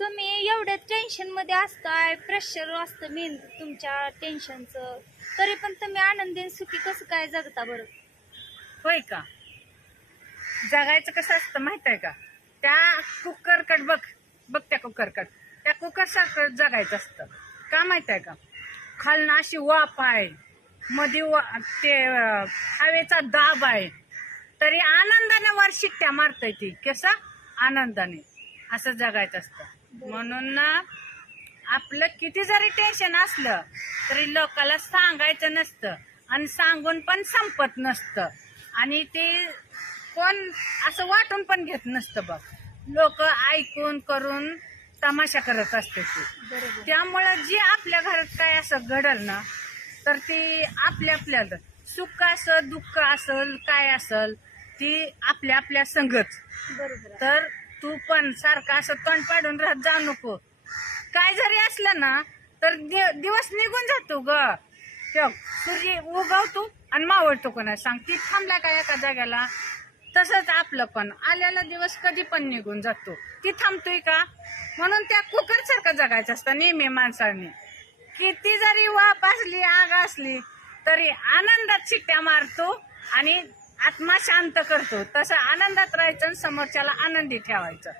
तुम्ही एवढ्या टेन्शनमध्ये असताय प्रेशर असतं मेन तुमच्या टेन्शनचं तरी पण तुम्ही आनंदीन सुखी कसं काय जगता बरं? होय का? जगायचं कसं असतं माहीत आहे का? त्या कुकरकड बघ बघ त्या कुकरकड त्या कुकर सारखं जगायचं असतं. का माहीत आहे का? खालनं अशी वाफ आहे. मध्ये वा- ते हवेचा दाब आहे. तरी आनंदाने वार्षिक त्या मारता ती. कसं? आनंदाने. असं जगायचं असतं. म्हणून ना आपलं किती जरी टेन्शन असलं तरी लोकाला सांगायचं नसतं. आणि सांगून पण संपत नसतं. आणि ते कोण असं वाटून पण घेत नसतं बघ. लोक ऐकून करून तमाशा करत असते ते. त्यामुळं जे आपल्या घरात काय असं घडल ना तर ते आपल्या आपल्याला सुख असं दुःख असल काय असल ती आपल्या आपल्या आहे. तर तू पण सारखं असं तोंड पाडून राहत जाऊ नको. काय जरी असलं ना तर दिवस निघून जातो ग. तुझी सूर्य उगवतो आणि मावळतो कोणा सांग. ती थांबला का एका जाग्याला? तसंच आपलं पण. आलेला दिवस कधी पण निघून जातो. ती थांबतोय का? म्हणून त्या कुकर सारखं जगायचं असतं नेहमी माणसाने. किती जरी वाप असली आग असली तरी आनंदात शिट्ट्या मारतो आणि आत्मा शांत करतो. तसं आनंदात राहायचं आणि समोरच्याला आनंदी ठेवायचं.